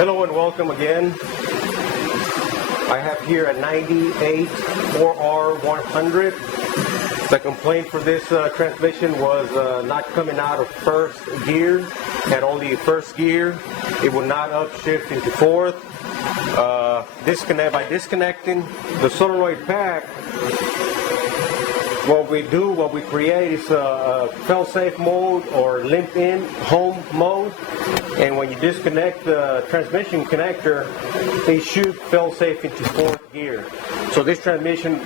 Hello and welcome again. I have here a 98 4R100. The complaint for this transmission was not coming out of first gear, had only first gear. It would not upshift into fourth. By disconnecting the solenoid pack, what we create is a fail-safe mode or limp-in home mode. And when you disconnect the transmission connector, it should fail-safe into fourth gear. So this transmission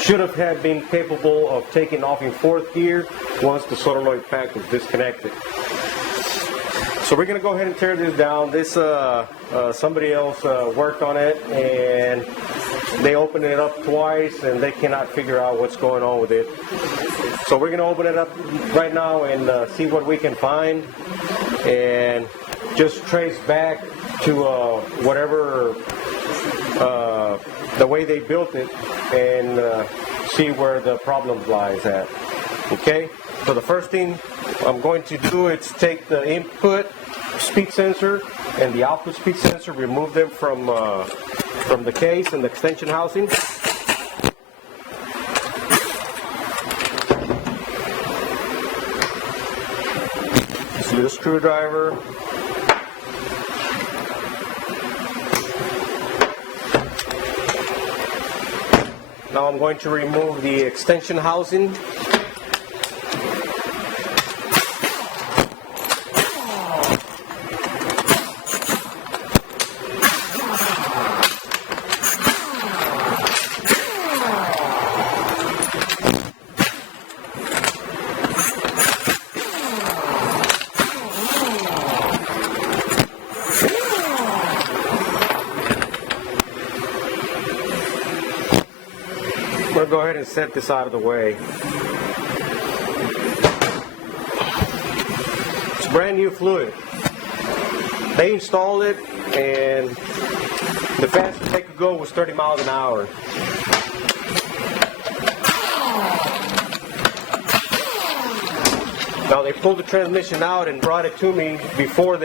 should have been capable of taking off in fourth gear once the solenoid pack was disconnected. So we're going to go ahead and tear this down. This somebody else worked on it, and they opened it up twice, and they cannot figure out what's going on with it. So we're going to open it up right now and see what we can find, and just trace back to whatever the way they built it, and see where the problem lies at. Okay. So the first thing I'm going to do is take the input speed sensor and the output speed sensor, remove them from the case and the extension housing. Just use a screwdriver. Now I'm going to remove the extension housing. I'm going to go ahead and set this out of the way. It's brand new fluid. They installed it, and the fastest they could go was 30 miles an hour. Now they pulled the transmission out and brought it to me before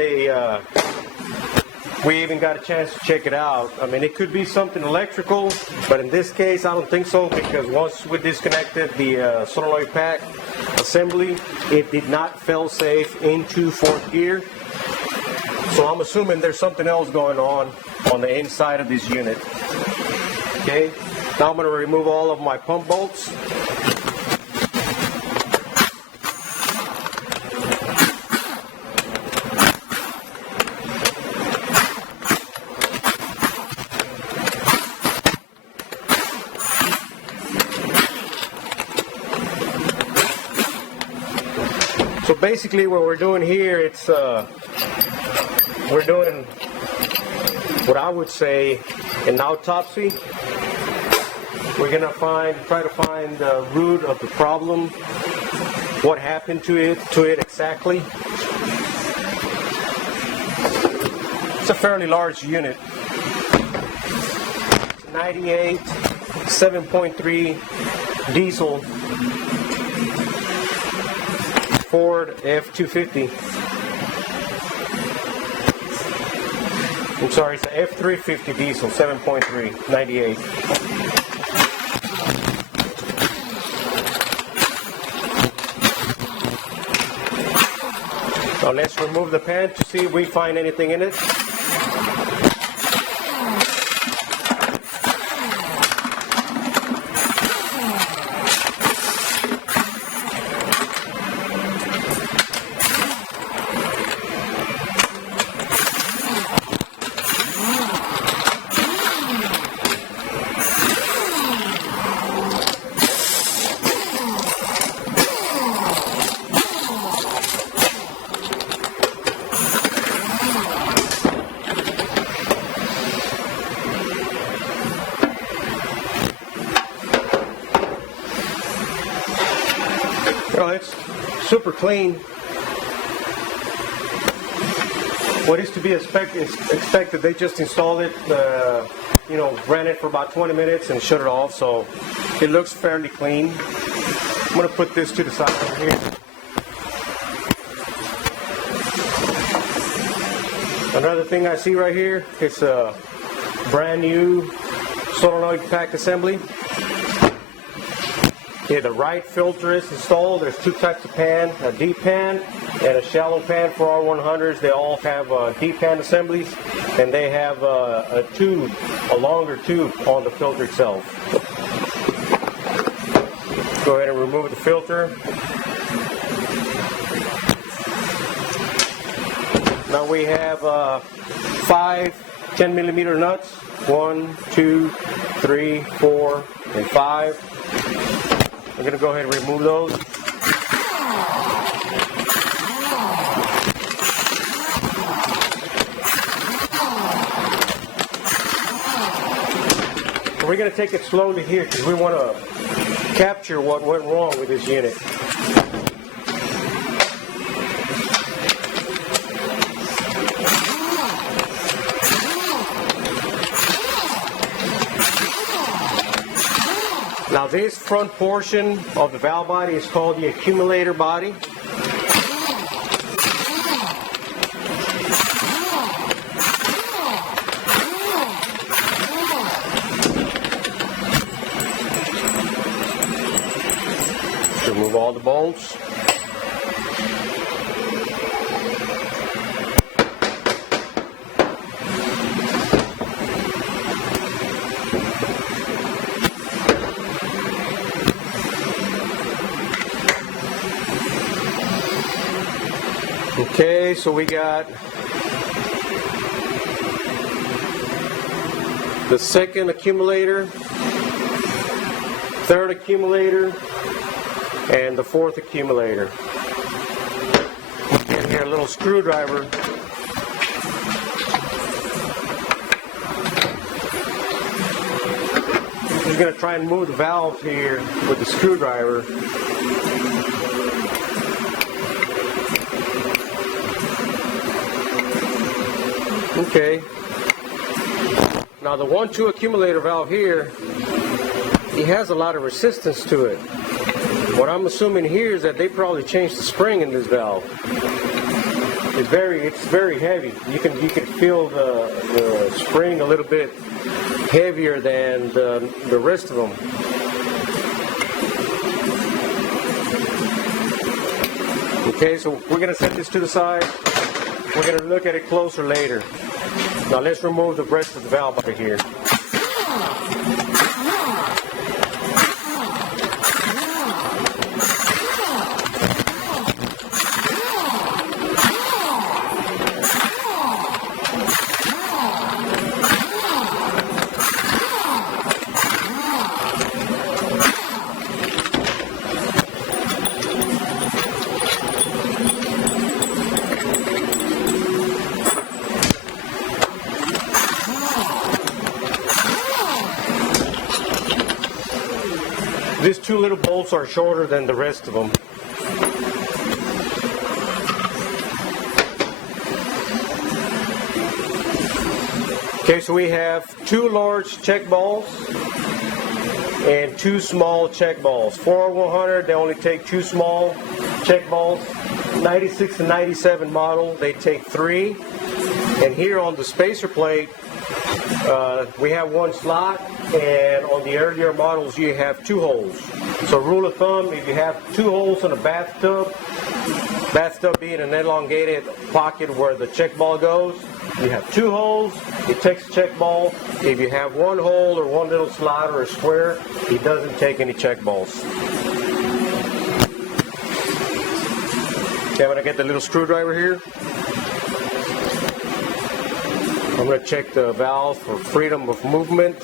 we even got a chance to check it out. I mean, it could be something electrical, but in this case, I don't think so, because once we disconnected the solenoid pack assembly, it did not fail safe into fourth gear. So I'm assuming there's something else going on the inside of this unit. Okay, now I'm going to remove all of my pump bolts. So basically what we're doing here, it's we're doing what I would say an autopsy. We're going to try to find the root of the problem, what happened to it exactly. It's a fairly large unit. 98 7.3 diesel Ford F-250. I'm sorry, it's an F-350 diesel, 7.3, 98. Now let's remove the pan to see if we find anything in it. It's super clean. What is to be expected, they just installed it, ran it for about 20 minutes and shut it off, so it looks fairly clean. I'm going to put this to the side over here. Another thing I see right here is a brand new solenoid pack assembly. Okay, the right filter is installed. There's two types of pan, a deep pan and a shallow pan for R100s. They all have deep pan assemblies, and they have a tube, a longer tube on the filter itself. Go ahead and remove the filter. Now we have 5 10mm nuts. 1, 2, 3, 4, and 5. I'm going to go ahead and remove those. We're going to take it slowly here because we want to capture what went wrong with this unit. Now this front portion of the valve body is called the accumulator body. Remove all the bolts. Okay, so we got the second accumulator, third accumulator, and the fourth accumulator. And here a little screwdriver. I'm just going to try and move the valves here with the screwdriver. Okay. Now the 1-2 accumulator valve here, it has a lot of resistance to it. What I'm assuming here is that they probably changed the spring in this valve. It's very heavy. You can feel the spring a little bit heavier than the rest of them. Okay, so we're going to set this to the side. We're going to look at it closer later. Now let's remove the rest of the valve body here. These two little bolts are shorter than the rest of them. Okay, so we have 2 large check balls and 2 small check balls. For 100, they only take 2 small check balls. 96 and 97 model, they take 3. And here on the spacer plate, we have 1 slot, and on the earlier models you have 2 holes. So rule of thumb, if you have 2 holes in a bathtub being an elongated pocket where the check ball goes, you have 2 holes, it takes a check ball. If you have 1 hole or 1 little slot or a square, it doesn't take any check balls. Okay, I'm going to get the little screwdriver here. I'm going to check the valve for freedom of movement.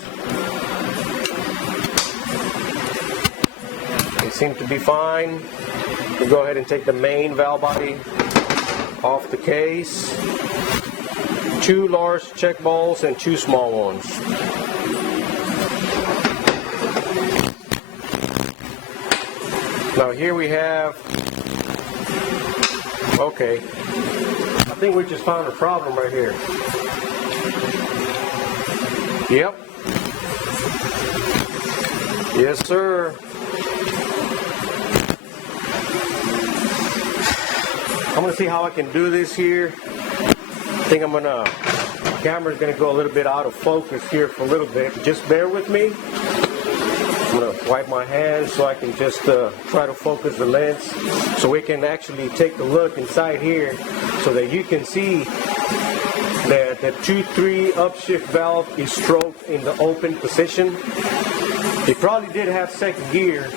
They seem to be fine. We'll go ahead and take the main valve body off the case. 2 large check balls and 2 small ones. Now here we have, okay, I think we just found a problem right here. Yep. Yes, sir. I'm going to see how I can do this here. think camera's gonna go a little bit out of focus here for a little bit. Just bear with me. I'm gonna wipe my hands so I can just try to focus the lens so we can actually take a look inside here so that you can see that the 2-3 upshift valve is stroked in the open position. It probably did have second gear,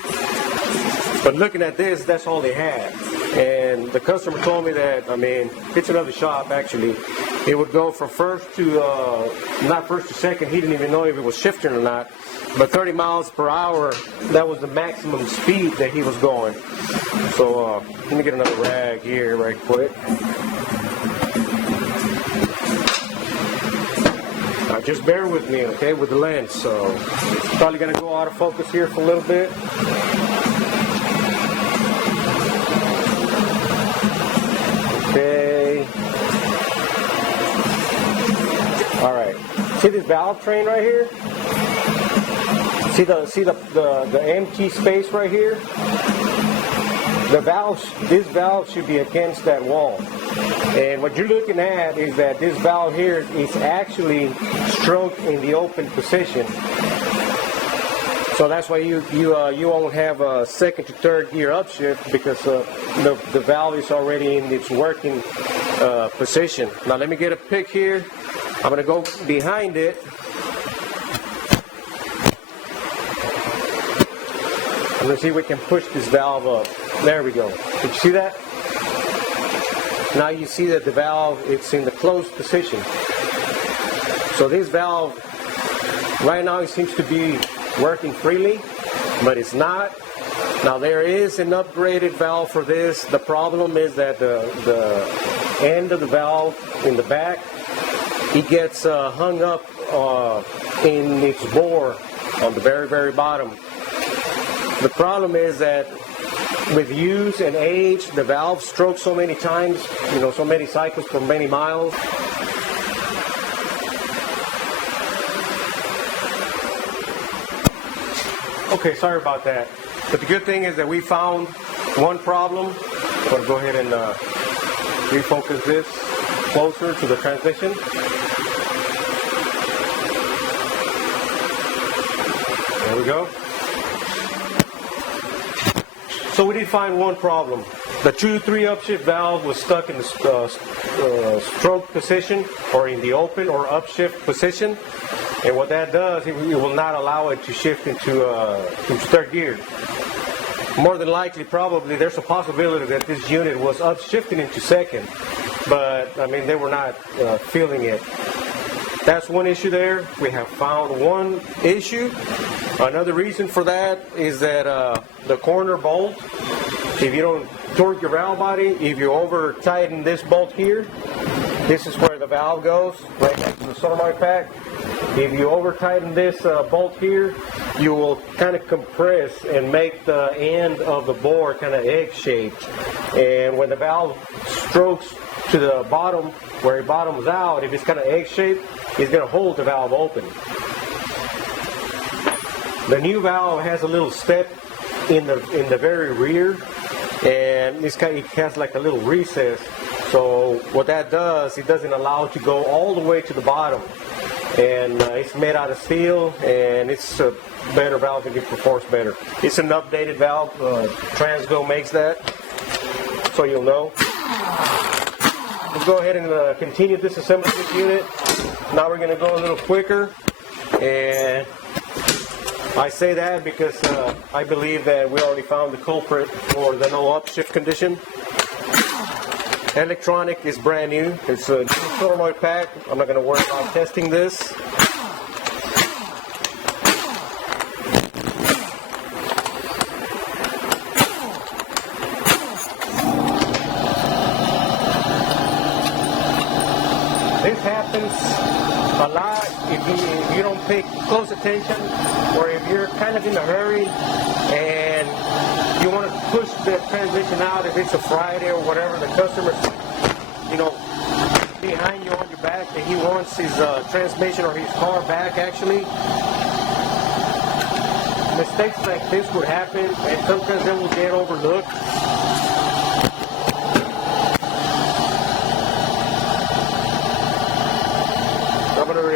but looking at this, that's all they had. And the customer told me that, I mean, it's another shop actually. It would go from first to, not first to second, he didn't even know if it was shifting or not. But 30 miles per hour, that was the maximum speed that he was going. So let me get another rag here right quick. Now just bear with me, okay, with the lens. So it's probably going to go out of focus here for a little bit. Okay. All right. See this valve train right here? See the empty space right here? This valve should be against that wall. And what you're looking at is that this valve here is actually stroked in the open position. So that's why you won't have a second to third gear upshift, because the valve is already in its working position. Now let me get a pick here. I'm going to go behind it. And let's see if we can push this valve up. There we go. Did you see that? Now you see that the valve, it's in the closed position. So this valve, right now it seems to be working freely, but it's not. Now there is an upgraded valve for this. The problem is that the end of the valve in the back, it gets hung up in its bore on the very, very bottom. The problem is that with use and age, the valve strokes so many times, so many cycles for many miles. Okay, sorry about that. But the good thing is that we found one problem. I'm going to go ahead and refocus this closer to the transmission. There we go. So we did find one problem. The 2-3 upshift valve was stuck in the stroke position, or in the open or upshift position. And what that does, it will not allow it to shift into third gear. More than likely, probably, there's a possibility that this unit was upshifting into second. But, I mean, they were not feeling it. That's one issue there. We have found one issue. Another reason for that is that the corner bolt, if you don't torque your valve body, if you over tighten this bolt here, this is where the valve goes, right next to the solenoid pack. If you over tighten this bolt here, you will kind of compress and make the end of the bore kind of egg-shaped. And when the valve strokes to the bottom, where it bottoms out, if it's kind of egg-shaped, it's going to hold the valve open. The new valve has a little step in the very rear, and it has like a little recess. So what that does, it doesn't allow it to go all the way to the bottom. And it's made out of steel, and it's a better valve and it performs better. It's an updated valve. Transgo makes that, so you'll know. Let's go ahead and continue disassembling this unit. Now we're going to go a little quicker, and I say that because I believe that we already found the culprit for the no upshift condition. Electronic is brand new. It's a solenoid pack. I'm not going to worry about testing this. This happens a lot if you don't pay close attention, or if you're kind of in a hurry and you want to push the transmission out. If it's a Friday or whatever, the customer's, behind you on your back, and he wants his transmission or his car back, actually. Mistakes like this would happen, and sometimes they will get overlooked.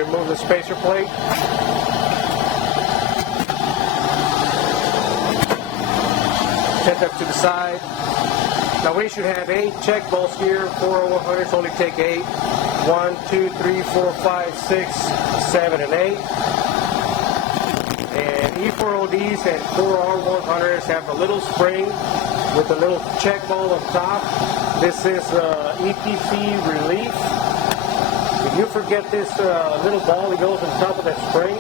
remove the spacer plate. Set that to the side. Now we should have 8 check bolts here. 4R100s only take 8. 1, 2, 3, 4, 5, 6, 7, and 8. And E4ODs and 4R100s have a little spring with a little check ball on top. This is EPC relief. If you forget this little ball that goes on top of that spring,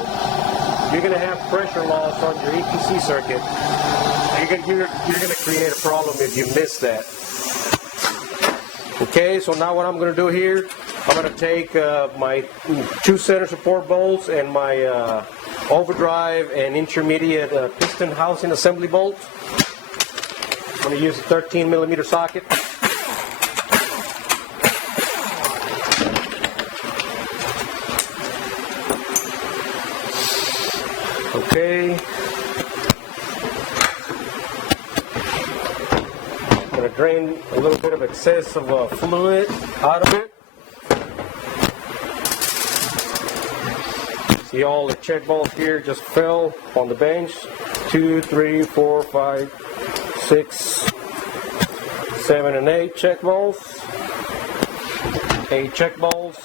you're going to have pressure loss on your EPC circuit. You're going to create a problem if you miss that. Okay, so now what I'm going to do here, I'm going to take my 2 center support bolts and my overdrive and intermediate piston housing assembly bolt. I'm going to use a 13 millimeter socket. Okay. I'm going to drain a little bit of excess of fluid out of it. See, all the check balls here just fell on the bench. 2, 3, 4, 5, 6, 7, and 8 check balls. 8 check balls.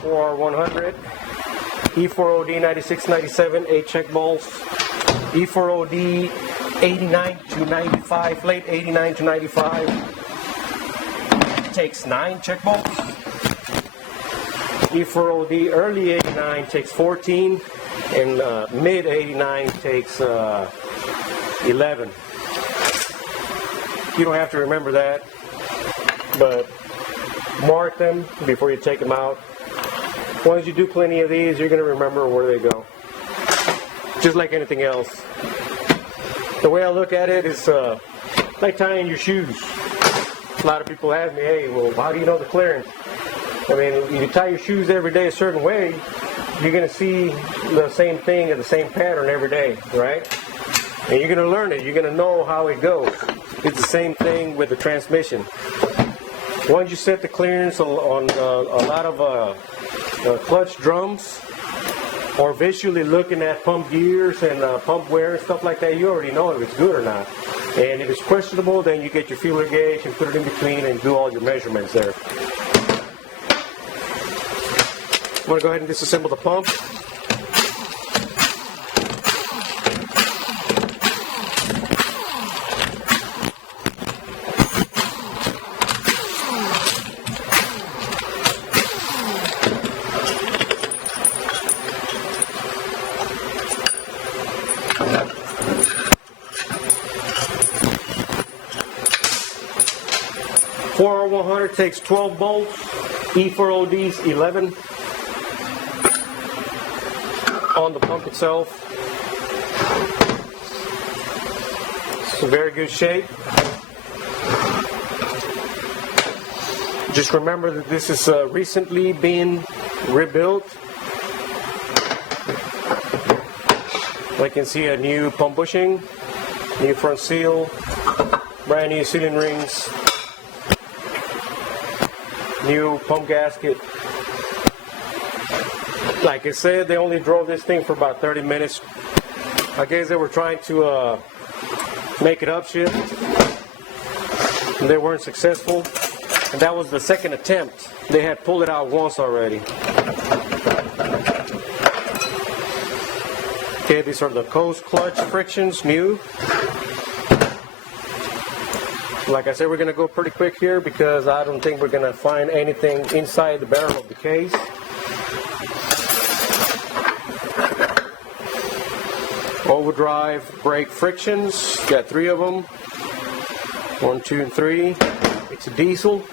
4R100. E4OD 96, 97, 8 check balls. E4OD 89 to 95, late 89 to 95. Takes 9 check balls. E4OD early 89 takes 14, and mid 89 takes 11. You don't have to remember that, but mark them before you take them out. Once you do plenty of these, you're going to remember where they go. Just like anything else. The way I look at it is like tying your shoes. A lot of people ask me, hey, well, how do you know the clearance? I mean, if you tie your shoes every day a certain way, you're going to see the same thing or the same pattern every day, right? And you're going to learn it. You're going to know how it goes. It's the same thing with the transmission. Once you set the clearance on a lot of clutch drums, or visually looking at pump gears and pump wear and stuff like that, you already know if it's good or not. And if it's questionable, then you get your feeler gauge and put it in between and do all your measurements there. I'm going to go ahead and disassemble the pump. 4R100 takes 12 bolts, E4OD's 11 on the pump itself. It's in very good shape. Just remember that this is recently being rebuilt. I can see a new pump bushing, new front seal, brand new sealing rings, new pump gasket. Like I said, they only drove this thing for about 30 minutes. I guess they were trying to make it upshift. They weren't successful. And that was the second attempt. They had pulled it out once already. Okay, these are the coast clutch frictions, new. Like I said, we're going to go pretty quick here because I don't think we're going to find anything inside the barrel of the case. Overdrive brake frictions, got 3 of them. 1, 2, and 3. It's a diesel.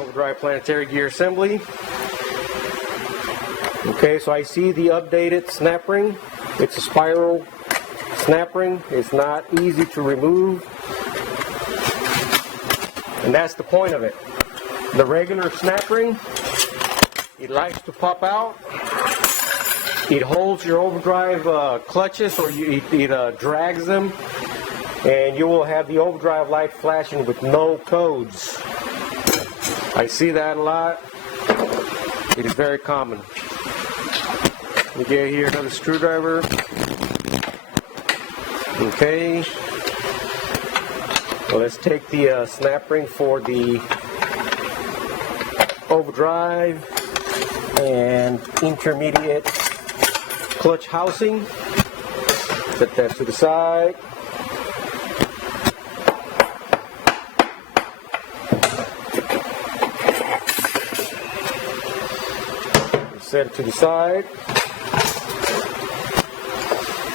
Overdrive planetary gear assembly. Okay, so I see the updated snap ring. It's a spiral snap ring. It's not easy to remove. And that's the point of it. The regular snap ring, it likes to pop out. It holds your overdrive clutches, or it drags them, and you will have the overdrive light flashing with no codes. I see that a lot. It is very common. We get here another screwdriver. Okay. Well, let's take the snap ring for the overdrive and intermediate clutch housing. Set that to the side. Set it to the side.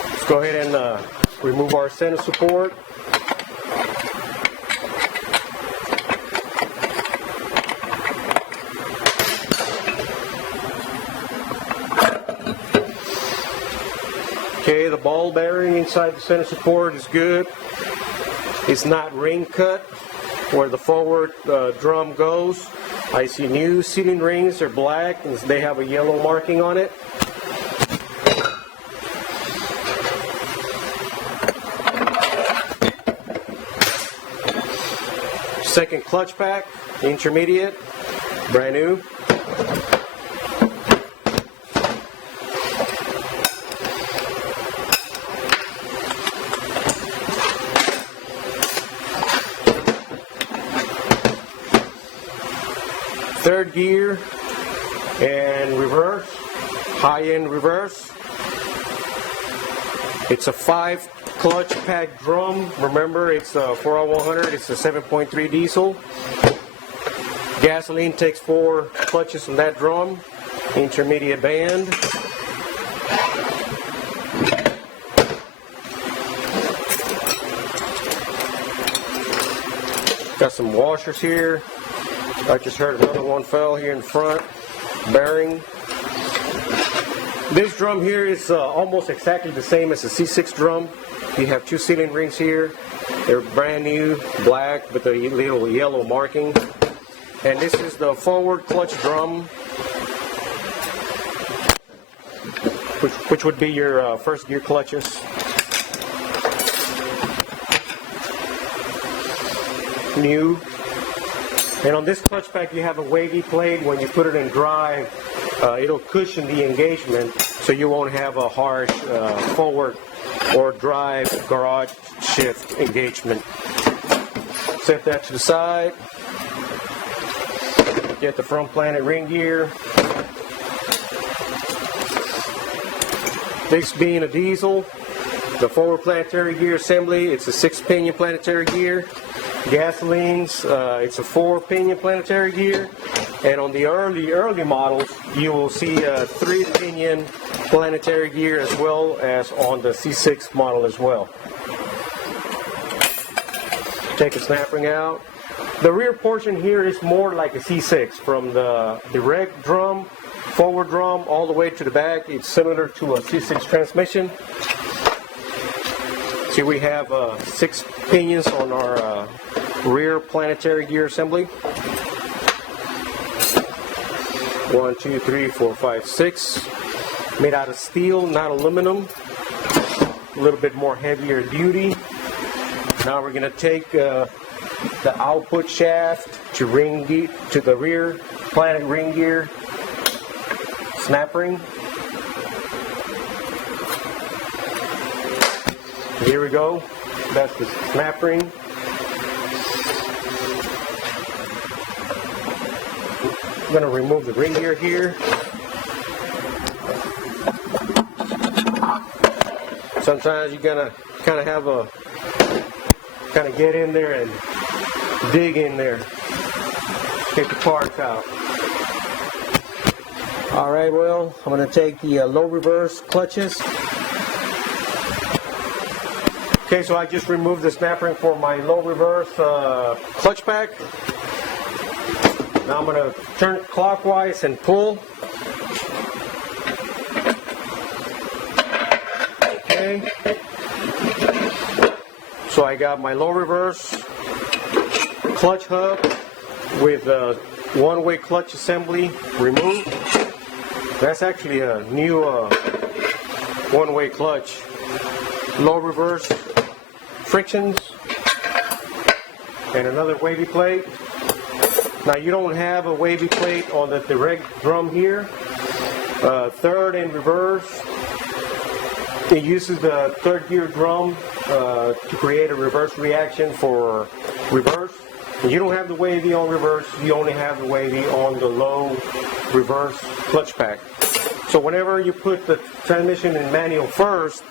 Let's go ahead and remove our center support. Okay, the ball bearing inside the center support is good. It's not ring cut where the forward drum goes. I see new sealing rings. They're black and they have a yellow marking on it. Second clutch pack, intermediate, brand new. Third gear and reverse, high-end reverse. It's a 5 clutch pack drum. Remember, it's a 4R100. It's a 7.3 diesel. Gasoline takes 4 clutches in that drum. Intermediate band. Got some washers here. I just heard another one fell here in front. Bearing. This drum here is almost exactly the same as the C6 drum. You have 2 sealing rings here. They're brand new, black with a little yellow marking. And this is the forward clutch drum, which would be your first gear clutches. New. And on this clutch pack you have a wavy plate. When you put it in drive, it'll cushion the engagement so you won't have a harsh forward or drive garage shift engagement. Set that to the side. Get the front planet ring gear. This being a diesel, the forward planetary gear assembly, it's a 6-pinion planetary gear. Gasolines, it's a 4-pinion planetary gear. And on the early models, you will see a 3-pinion planetary gear as well as on the C6 model as well. Take a snap ring out. The rear portion here is more like a C6. From the direct drum, forward drum, all the way to the back, it's similar to a C6 transmission. See, we have 6 pinions on our rear planetary gear assembly. 1, 2, 3, 4, 5, 6. Made out of steel, not aluminum. A little bit more heavier duty. Now we're going to take the output shaft to the rear planet ring gear snap ring. Here we go. That's the snap ring. I'm going to remove the ring gear here. Sometimes you're going to kind of have a get in there and dig in there. Get the parts out. Alright, well, I'm going to take the low reverse clutches. Okay, so I just removed the snap ring for my low reverse clutch pack. Now I'm going to turn it clockwise and pull. Okay. So I got my low reverse clutch hub with a one-way clutch assembly removed. That's actually a new one-way clutch. Low reverse frictions and another wavy plate. Now you don't have a wavy plate on the direct drum here. Third and reverse, it uses the third gear drum to create a reverse reaction for reverse. And you don't have the wavy on reverse, you only have the wavy on the low reverse clutch pack. So whenever you put the transmission in manual first,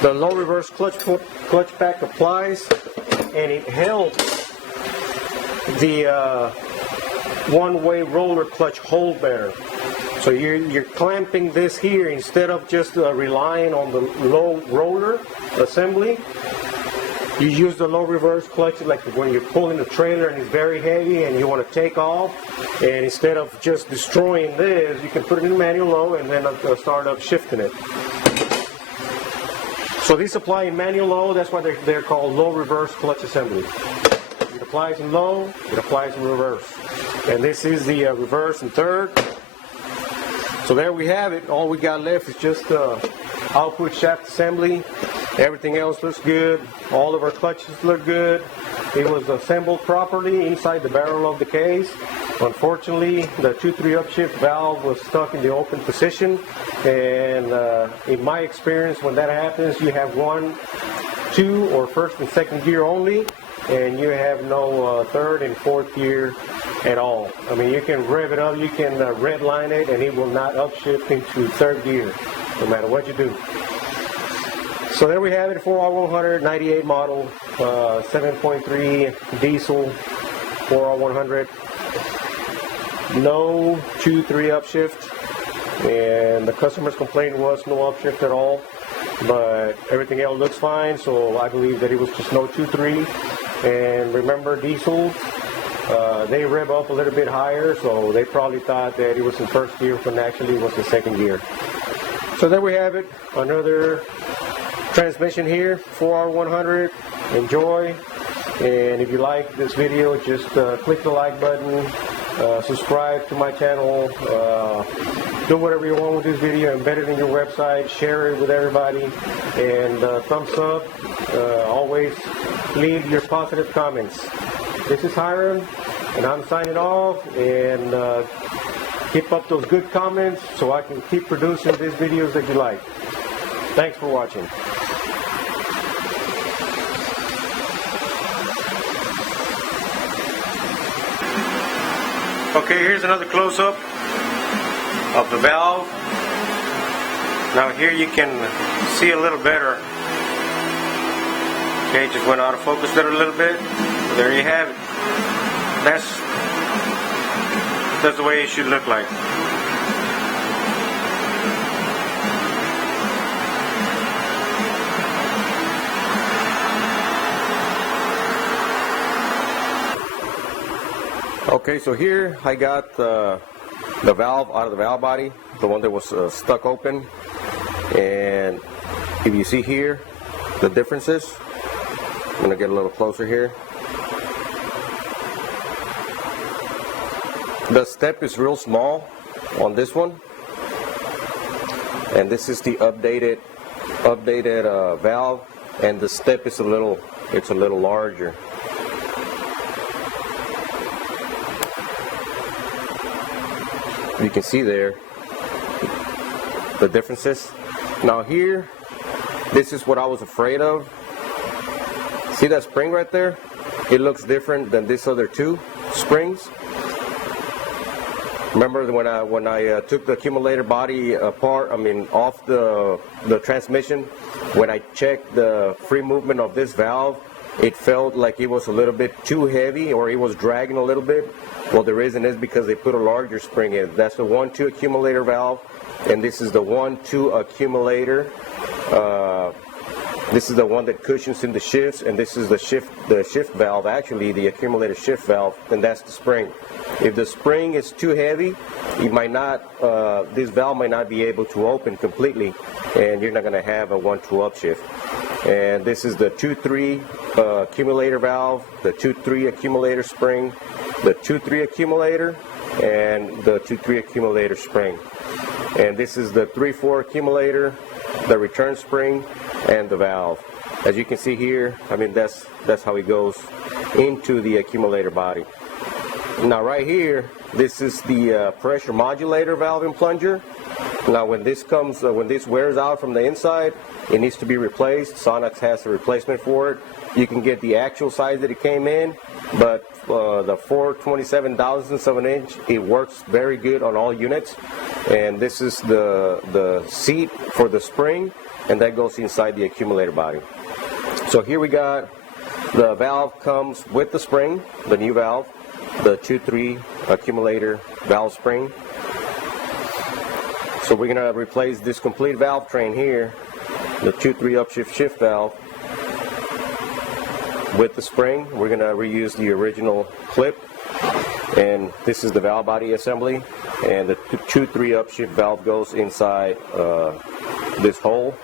the low reverse clutch pack applies, and it helps the one-way roller clutch hold better. So you're clamping this here instead of just relying on the low roller assembly. You use the low reverse clutch like when you're pulling a trailer and it's very heavy and you want to take off, and instead of just destroying this, you can put it in manual low and then start up shifting it. So these apply in manual low, that's why they're called low reverse clutch assembly. It applies in low, it applies in reverse. And this is the reverse and third. So there we have it. All we got left is just output shaft assembly. Everything else looks good. All of our clutches look good. It was assembled properly inside the barrel of the case. Unfortunately, the 2-3 UpShift valve was stuck in the open position. And in my experience, when that happens, you have 1, 2, or first and second gear only, and you have no third and fourth gear at all. I mean, you can rev it up, you can red line it, and it will not upshift into third gear, no matter what you do. So there we have it, 4R100, 98 model, 7.3 diesel, 4R100, no 2-3 upshift, and the customer's complaint was no upshift at all, but everything else looks fine, so I believe that it was just no 2-3. And remember, diesels, they rev up a little bit higher, so they probably thought that it was in first gear when actually it was in second gear. So there we have it, another transmission here, 4R100. Enjoy, and if you like this video, just click the like button, subscribe to my channel, do whatever you want with this video, embed it in your website, share it with everybody, and thumbs up. Always leave your positive comments. This is Hiram, and I'm signing off, and keep up those good comments so I can keep producing these videos that you like. Thanks for watching. Okay, here's another close-up of the valve. Now here you can see a little better. Okay, just went out of focus there a little bit. There you have it. That's the way it should look like. Okay, so here I got the valve out of the valve body, the one that was stuck open, and if you see here the differences, I'm going to get a little closer here. The step is real small on this one, and this is the updated valve, and the step is a little larger. You can see there the differences. Now here, this is what I was afraid of. See that spring right there? It looks different than these other two springs. Remember when I took the accumulator body apart, off the transmission, when I checked the free movement of this valve, it felt like it was a little bit too heavy, or it was dragging a little bit. Well, the reason is because they put a larger spring in. That's the 1-2 accumulator valve, and this is the 1-2 accumulator. This is the one that cushions in the shifts, and this is the shift valve, actually the accumulator shift valve, and that's the spring. If the spring is too heavy, it might not, this valve might not be able to open completely, and you're not going to have a 1-2 upshift. And this is the 2-3 accumulator valve, the 2-3 accumulator spring, the 2-3 accumulator, and the 2-3 accumulator spring. And this is the 3-4 accumulator, the return spring, and the valve. As you can see here, that's how it goes into the accumulator body. Now right here, this is the pressure modulator valve and plunger. Now when this wears out from the inside, it needs to be replaced. Sonox has a replacement for it. You can get the actual size that it came in, but the 4/27 thousandths of an inch, it works very good on all units. And this is the seat for the spring, and that goes inside the accumulator body. So here we got the valve comes with the spring, the new valve, the 2-3 accumulator valve spring. So we're going to replace this complete valve train here, the 2-3 UpShift shift valve, with the spring. We're going to reuse the original clip, and this is the valve body assembly, and the 2-3 UpShift valve goes inside this hole,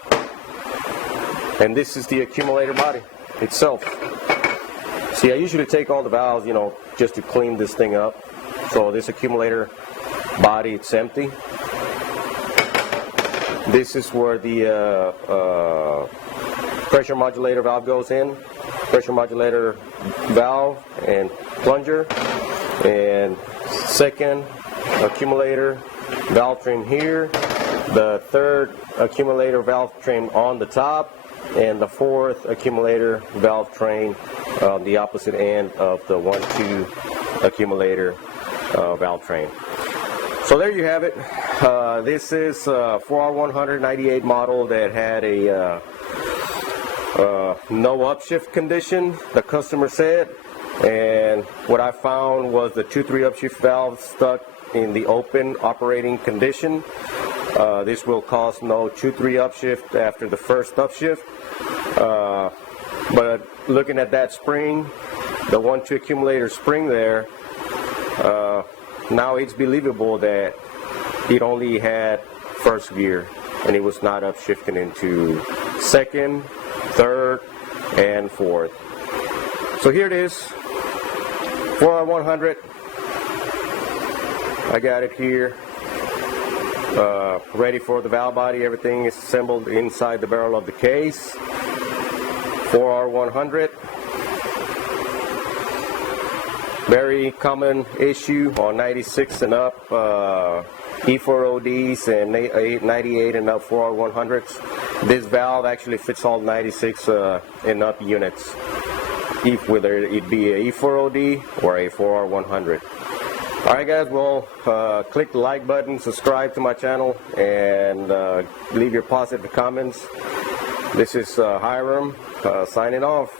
and this is the accumulator body itself. See, I usually take all the valves, just to clean this thing up. So this accumulator body, it's empty. This is where the pressure modulator valve goes in. Pressure modulator valve and plunger. And second accumulator valve train here. The third accumulator valve train on the top. And the fourth accumulator valve train on the opposite end of the 1-2 accumulator valve train. So there you have it. This is a 4R198 model that had a no upshift condition, the customer said, and what I found was the 2-3 upshift valve stuck in the open operating condition. This will cause no 2-3 upshift after the first upshift. But looking at that spring, the 1-2 accumulator spring there, now it's believable that it only had first gear and it was not upshifting into second, third, and fourth. So here it is, 4R100. I got it here. Ready for the valve body. Everything is assembled inside the barrel of the case. 4R100. Very common issue on 96 and up E4ODs and 98 and up 4R100s. This valve actually fits all 96 and up units, whether it be a E4OD or a 4R100. Alright guys, well, click the like button, subscribe to my channel, and leave your positive comments. This is Hiram signing off.